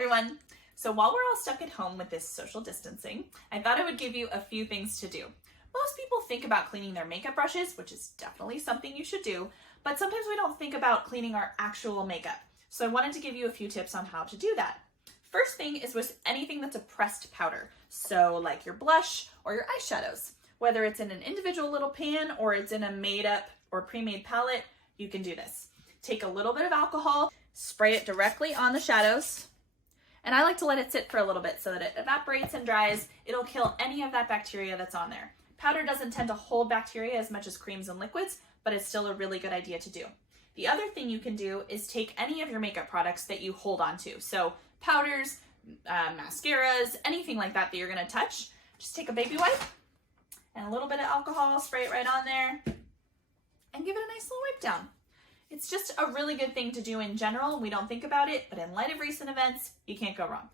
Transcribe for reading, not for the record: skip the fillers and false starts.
everyone. So while we're all stuck at home with this social distancing, I thought I would give you a few things to do. Most people think about cleaning their makeup brushes, which is definitely something you should do, but sometimes we don't think about cleaning our actual makeup. So I wanted to give you a few tips on how to do that. First thing is with anything that's a pressed powder. So like your blush or your eyeshadows. Whether it's in an individual little pan or it's in a made up or pre-made palette, you can do this. Take a little bit of alcohol, spray it directly on the shadows. And I like to let it sit for a little bit so that it evaporates and dries. It'll kill any of that bacteria that's on there. Powder doesn't tend to hold bacteria as much as creams and liquids, but it's still a really good idea to do. The other thing you can do is take any of your makeup products that you hold on to. So powders, mascaras, anything like that you're gonna touch. Just take a baby wipe and a little bit of alcohol, spray it right on there, and give it a nice little wipe down. It's just a really good thing to do in general. We don't think about it, but in light of recent events, you can't go wrong.